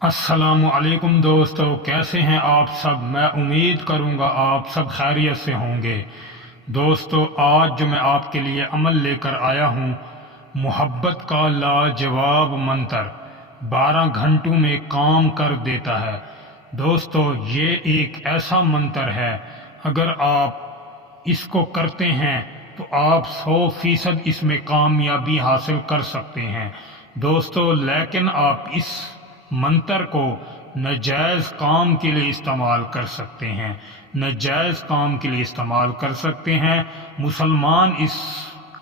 अस्सलामु अलैकुम दोस्तों, कैसे हैं आप सब। मैं उम्मीद करूंगा आप सब खैरियत से होंगे। दोस्तों, आज जो मैं आपके लिए अमल लेकर आया हूं, मोहब्बत का लाजवाब मंत्र 12 घंटों में काम कर देता है। दोस्तों, ये एक ऐसा मंत्र है, अगर आप इसको करते हैं तो आप 100% इसमें कामयाबी हासिल कर सकते हैं। दोस्तों, लेकिन आप इस मंत्र को नाजायज़ काम के लिए इस्तेमाल कर सकते हैं, नाजायज़ काम के लिए इस्तेमाल कर सकते हैं। मुसलमान इस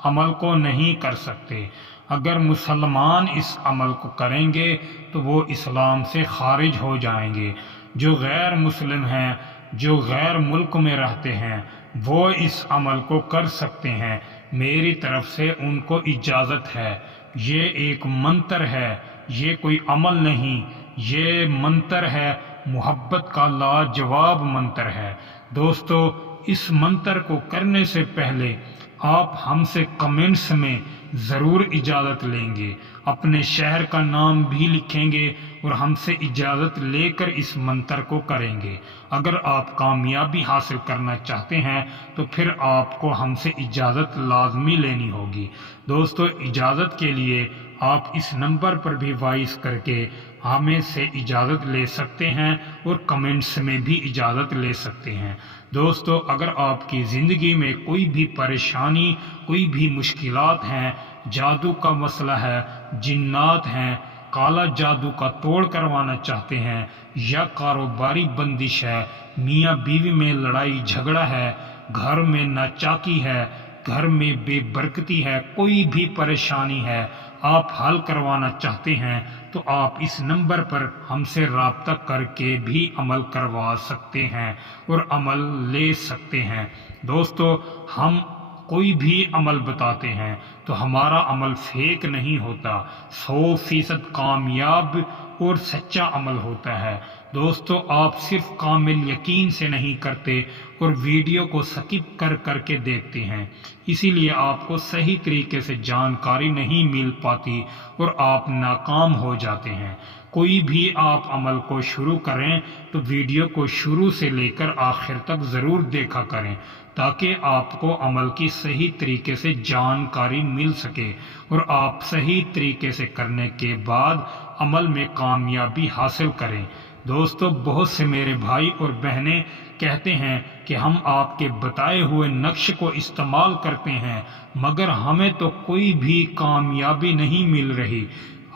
अमल को नहीं कर सकते। अगर मुसलमान इस अमल को करेंगे तो वो इस्लाम से खारिज हो जाएंगे। जो गैर मुस्लिम हैं, जो गैर मुल्क में रहते हैं, वो इस अमल को कर सकते हैं। मेरी तरफ से उनको इजाज़त है। ये एक मंत्र है, ये कोई अमल नहीं, ये मंत्र है, मोहब्बत का लाजवाब मंत्र है। दोस्तों, इस मंत्र को करने से पहले आप हमसे कमेंट्स में ज़रूर इजाज़त लेंगे, अपने शहर का नाम भी लिखेंगे और हमसे इजाज़त लेकर इस मंत्र को करेंगे। अगर आप कामयाबी हासिल करना चाहते हैं तो फिर आपको हमसे इजाज़त लाजमी लेनी होगी। दोस्तों, इजाज़त के लिए आप इस नंबर पर भी वॉइस करके हमें से इजाज़त ले सकते हैं और कमेंट्स में भी इजाज़त ले सकते हैं। दोस्तों, अगर आपकी ज़िंदगी में कोई भी परेशानी, कोई भी मुश्किलात हैं, जादू का मसला है, जिन्नात हैं, काला जादू का तोड़ करवाना चाहते हैं, या कारोबारी बंदिश है, मियाँ बीवी में लड़ाई झगड़ा है, घर में नाचाकी है, घर में बेबरकती है, कोई भी परेशानी है, आप हल करवाना चाहते हैं तो आप इस नंबर पर हमसे राब्ता करके भी अमल करवा सकते हैं और अमल ले सकते हैं। दोस्तों, हम कोई भी अमल बताते हैं तो हमारा अमल फेक नहीं होता, 100% कामयाब और सच्चा अमल होता है। दोस्तों, आप सिर्फ कामिल यकीन से नहीं करते और वीडियो को स्किप कर करके देखते हैं, इसीलिए आपको सही तरीके से जानकारी नहीं मिल पाती और आप नाकाम हो जाते हैं। कोई भी आप अमल को शुरू करें तो वीडियो को शुरू से लेकर आखिर तक ज़रूर देखा करें, ताकि आपको अमल की सही तरीके से जानकारी मिल सके और आप सही तरीके से करने के बाद अमल में कामयाबी हासिल करें। दोस्तों, बहुत से मेरे भाई और बहनें कहते हैं कि हम आपके बताए हुए नक्श को इस्तेमाल करते हैं मगर हमें तो कोई भी कामयाबी नहीं मिल रही।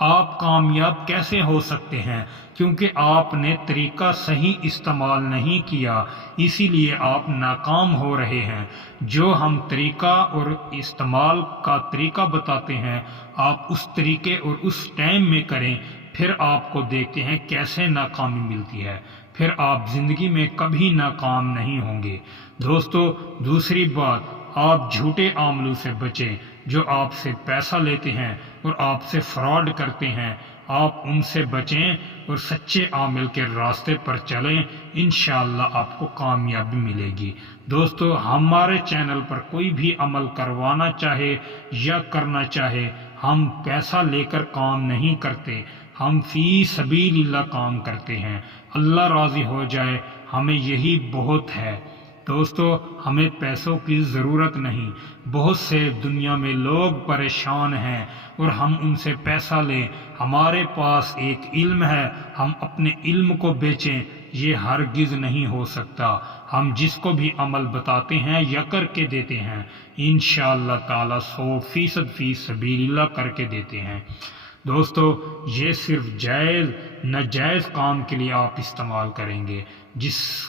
आप कामयाब कैसे हो सकते हैं? क्योंकि आपने तरीका सही इस्तेमाल नहीं किया, इसीलिए आप नाकाम हो रहे हैं। जो हम तरीका और इस्तेमाल का तरीका बताते हैं, आप उस तरीके और उस टाइम में करें, फिर आपको देखते हैं कैसे नाकामी मिलती है, फिर आप जिंदगी में कभी नाकाम नहीं होंगे। दोस्तों, दूसरी बात, आप झूठे आमलों से बचें। जो आपसे पैसा लेते हैं और आपसे फ्रॉड करते हैं, आप उनसे बचें और सच्चे आमिल के रास्ते पर चलें। इंशाअल्लाह आपको कामयाबी मिलेगी। दोस्तों, हमारे चैनल पर कोई भी अमल करवाना चाहे या करना चाहे, हम पैसा लेकर काम नहीं करते, हम फी सबीलिल्लाह काम करते हैं। अल्लाह राज़ी हो जाए, हमें यही बहुत है। दोस्तों, हमें पैसों की ज़रूरत नहीं। बहुत से दुनिया में लोग परेशान हैं और हम उनसे पैसा लें। हमारे पास एक इल्म है, हम अपने इल्म को बेचें, ये हरगिज़ नहीं हो सकता। हम जिसको भी अमल बताते हैं या करके देते हैं, इंशाअल्लाह ताला 100% फी सबीलिल्लाह करके देते हैं। दोस्तों, ये सिर्फ जायज़ नाजायज़ काम के लिए आप इस्तेमाल करेंगे।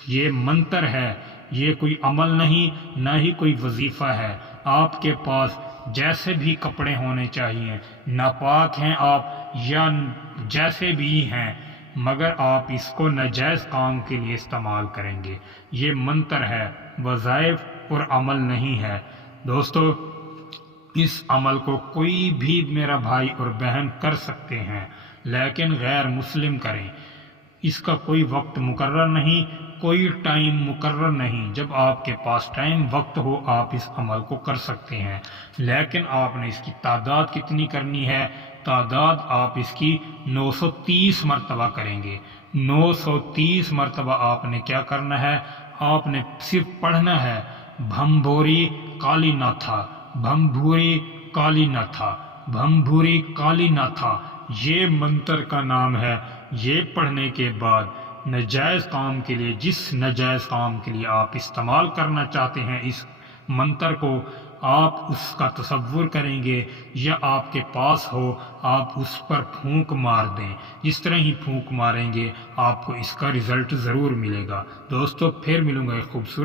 ये मंत्र है, ये कोई अमल नहीं, ना ही कोई वजीफ़ा है। आपके पास जैसे भी कपड़े होने चाहिए, नापाक हैं आप या जैसे भी हैं, मगर आप इसको नाजायज़ काम के लिए इस्तेमाल करेंगे। ये मंत्र है, वज़ाइफ और अमल नहीं है। दोस्तों, इस अमल को कोई भी मेरा भाई और बहन कर सकते हैं, लेकिन गैर मुस्लिम करें। इसका कोई वक्त मुकर्रर नहीं, कोई टाइम मुकर्रर नहीं। जब आपके पास टाइम वक्त हो, आप इस अमल को कर सकते हैं, लेकिन आपने इसकी तादाद कितनी करनी है, تعداد آپ اس کی 930 مرتبہ کریں گے۔ 930 مرتبہ آپ نے کیا کرنا ہے؟ آپ نے صرف پڑھنا ہے بھمبھوری کالی ناتھا، بھمبھوری کالی ناتھا، بھمبھوری کالی ناتھا، یہ منتر کا نام ہے۔ یہ پڑھنے کے بعد ناجائز کام کے لیے، جس ناجائز کام کے لیے آپ استعمال کرنا چاہتے ہیں اس منتر کو، آپ اس کا تصور کریں گے یا آپ کے پاس ہو، آپ اس پر پھونک مار دیں۔ جس طرح ہی پھونک ماریں گے آپ کو اس کا رزلٹ ضرور ملے گا۔ دوستو پھر ملوں گا ایک خوبصورت